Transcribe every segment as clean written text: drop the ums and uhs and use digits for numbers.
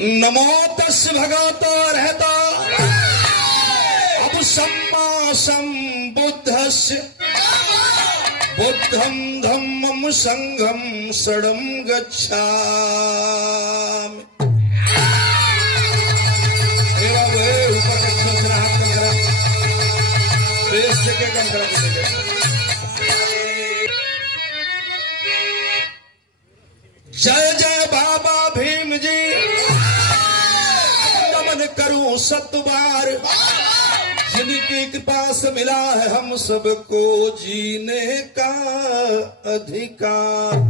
नमो तस् भगवतो रहता अब सम्मा संबुद्धस्य बुद्धं धम्मं संघं शरणं गच्छामि। जय जय बाबा भीम जी, नमन करूं सतबार, जिनकी कृपा से मिला है हम सबको जीने का अधिकार।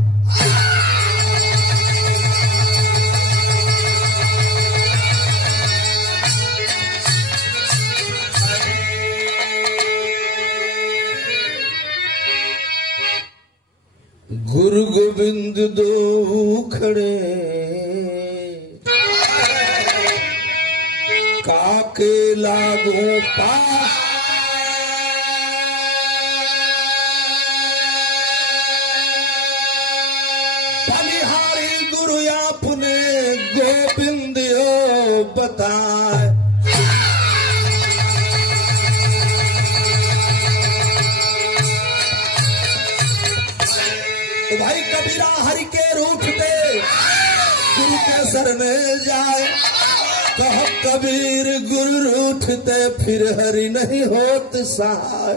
गुरु गोविंद दो खड़े काके लागो पा, बलिहारी गुरु आपने गोविंद हो बताए। तो भाई कबीरा हरि के रूठ पे गुरु के शरण जाए, कह कबीर गुरु रूठते फिर हरि नहीं होत सहाय।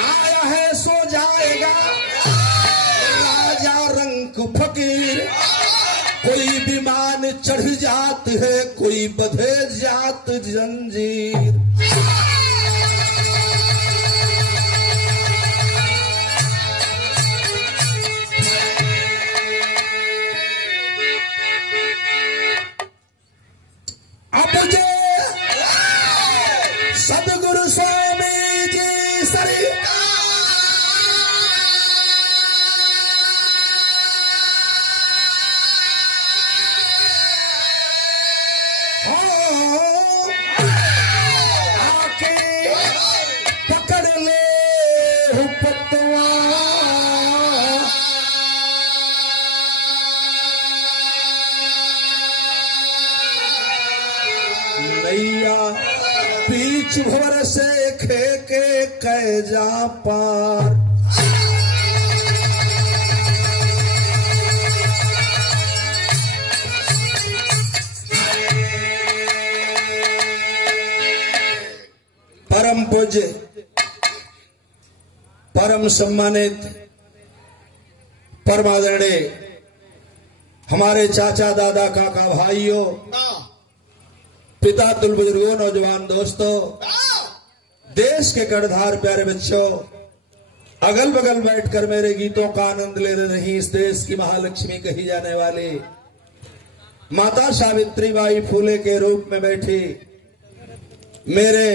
आया है सो जाएगा राजा रंक फकीर, कोई विमान चढ़ जात है कोई बधे जात जंजीर। अब जे सदगुरु स्वामी जी सरी आके पकड़ ले पतवा, नैया बीच भवर से खे के कह जा पार। परम पूज्य परम सम्मानित परम आदरणीय हमारे चाचा दादा काका भाइयों, पिता तुल बुजुर्गों, नौजवान दोस्तों, देश के कर्णधार प्यारे बच्चों, अगल बगल बैठकर मेरे गीतों का आनंद ले रही इस देश की महालक्ष्मी कही जाने वाली माता सावित्री बाई फूले के रूप में बैठी मेरे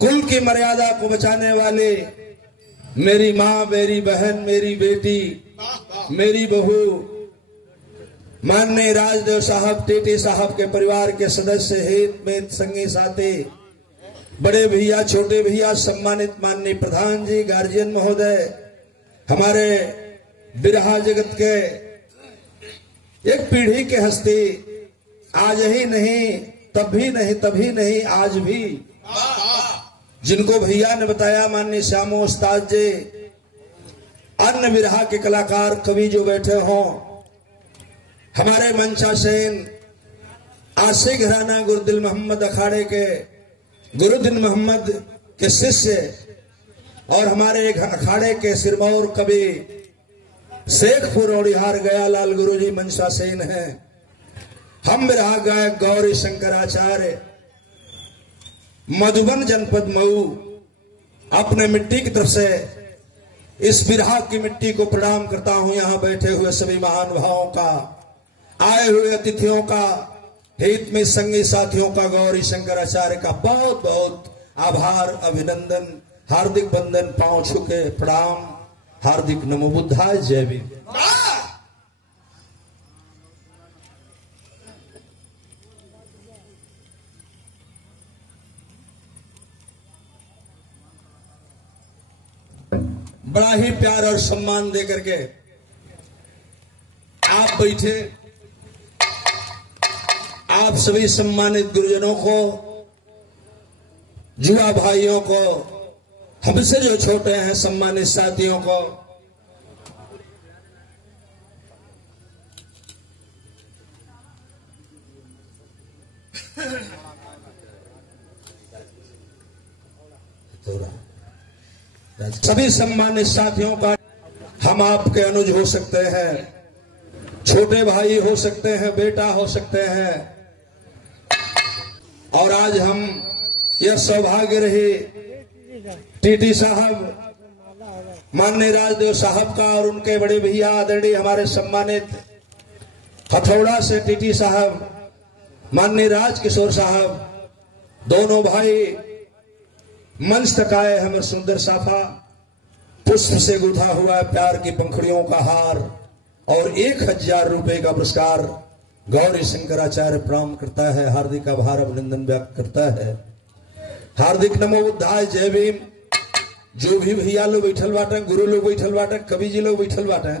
कुल की मर्यादा को बचाने वाले मेरी मां, मेरी बहन, मेरी बेटी, मेरी बहू, माननीय राजदेव साहब, टीटी साहब के परिवार के सदस्य, हित में संगी साथी, बड़े भैया, छोटे भैया, सम्मानित माननीय प्रधान जी, गार्जियन महोदय, हमारे बिरहा जगत के एक पीढ़ी के हस्ती, आज ही नहीं तब भी नहीं तभी नहीं आज भी, जिनको भैया ने बताया माननीय श्यामो उस्ताद जी, अन्य बिरहा के कलाकार कवि जो बैठे हों, हमारे मंचा सेन, आशी घराना गुरुदिल मोहम्मद अखाड़े के गुरुदिन मोहम्मद के शिष्य और हमारे अखाड़े के सिरमौर कवि शेखपुर ओडिहार गयालाल गुरुजी मंशा सेन है, हम बिरहा गायक गौरी शंकराचार्य मधुबन जनपद मऊ, अपने मिट्टी की तरफ से इस बिरहा की मिट्टी को प्रणाम करता हूं। यहां बैठे हुए सभी महानुभावों का, आए हुए अतिथियों का, हित में संगी साथियों का, गौरी शंकराचार्य का बहुत बहुत आभार, अभिनंदन, हार्दिक बंदन, पांव छुके प्रणाम, हार्दिक नमो बुद्धाय, जय भीम। बड़ा ही प्यार और सम्मान दे करके आप बैठे। आप सभी सम्मानित गुरुजनों को, युवा भाइयों को, हमसे जो छोटे हैं सम्मानित साथियों को, सभी सम्मानित साथियों का हम आपके अनुज हो सकते हैं, छोटे भाई हो सकते हैं, बेटा हो सकते हैं। और आज हम यह सौभाग्य रहे टीटी साहब, माननीय राजदेव साहब का और उनके बड़े भैया आदरणीय हमारे सम्मानित हथौड़ा से टीटी साहब, माननीय राजकिशोर साहब, दोनों भाई मंच तक आए। हमें सुंदर साफा पुष्प से गुथा हुआ प्यार की पंखुड़ियों का हार और 1000 रुपए का पुरस्कार गौरी शंकराचार्य प्रणाम करता है, हार्दिक आभार अभिनंदन व्यक्त करता है। हार्दिक नमो बुद्धाय, जय भीम। जो भी भैया लोग बैठल बाटे, गुरु लोग बैठल बाटे, कवि जी लोग बैठल बाटे,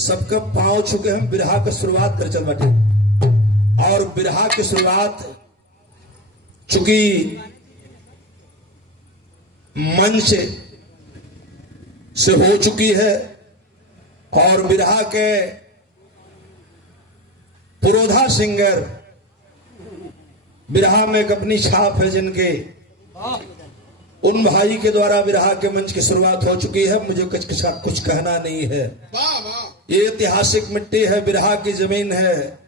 सबका पांव छुके हम बिरहा की शुरुआत कर चल बाटे। और बिरहा की शुरुआत चूंकि मंच से हो चुकी है और बिरहा के पुरोधा सिंगर, बिरहा में एक अपनी छाप है जिनके, उन भाई के द्वारा बिरहा के मंच की शुरुआत हो चुकी है। मुझे कुछ कहना नहीं है। ये ऐतिहासिक मिट्टी है, बिरहा की जमीन है,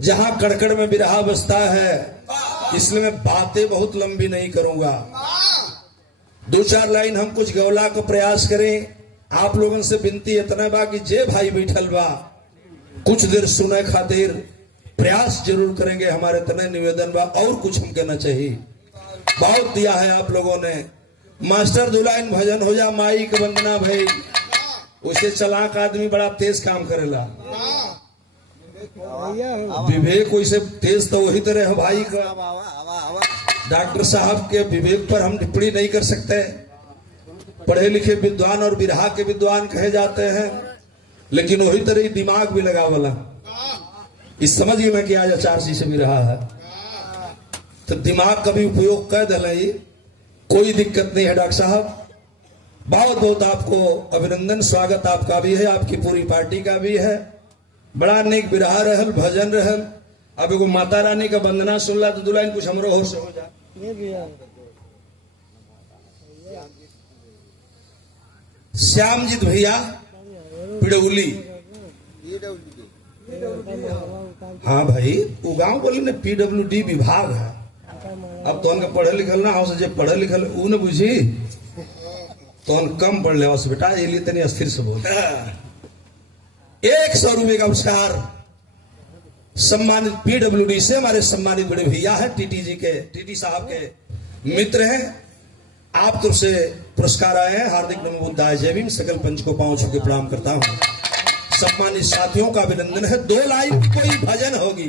जहां कड़कड़ में बिरहा बसता है। इसलिए मैं बातें बहुत लंबी नहीं करूंगा, 2-4 लाइन हम कुछ गौला को प्रयास करें। आप लोगों से विनती इतना बा कि जे भाई बैठल बा कुछ देर सुने खातिर प्रयास जरूर करेंगे। हमारे तने निवेदन बा, और कुछ हम कहना चाहिए। बहुत दिया है आप लोगों ने। मास्टर दुलाइन भजन हो जा माई के वंदना भाई, उसे चलाक आदमी बड़ा तेज काम करेला। विवेक वैसे तेज तो वही तरह है भाई का। डॉक्टर साहब के विवेक पर हम टिप्पणी नहीं कर सकते। पढ़े लिखे विद्वान और बिरहा के विद्वान कहे जाते हैं, लेकिन वही तरह दिमाग भी लगा वाला। इस समझिए मैं कि आज आचार सी से भी रहा है तो दिमाग का भी उपयोग कर दिलाई, कोई दिक्कत नहीं है। डॉक्टर साहब बहुत बहुत आपको अभिनंदन, स्वागत आपका भी है, आपकी पूरी पार्टी का भी है। बड़ा नेक बिरहा रहल, भजन रहल। अब एगो माता रानी का वंदना सुनला तो दुल्हन कुछ हमरो होश हो जा। श्यामजीत भैया पिड़ौली, हाँ भाई वो गांव बोली ने PWD विभाग है। अब तो उनका पढ़े लिखल ना हो, जब पढ़े लिखल ऊ न बुझी तो उन कम पढ़ ले बेटा, ये लिए तनी अस्थिर से बोल। 100 रुपए का पुरस्कार सम्मानित PWD से हमारे सम्मानित बड़े भैया है, टीटी साहब के मित्र हैं। आप तरफ से पुरस्कार आए हैं। हार्दिक नमो बुद्धाय, जय भीम। सकल पंच को पांव छू के प्रणाम करता हूं। सम्मानित साथियों का अभिनंदन है। 2 लाइन कोई भजन होगी।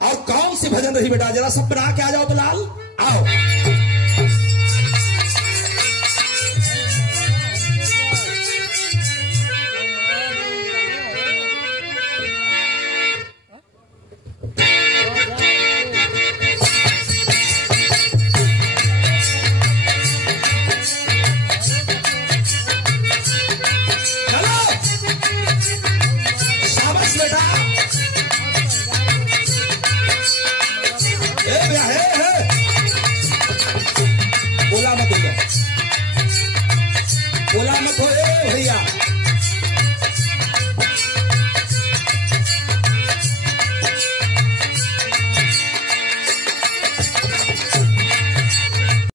और कौन सी भजन रही बेटा, जरा सब बना के आ जाओ तो लाल आओ।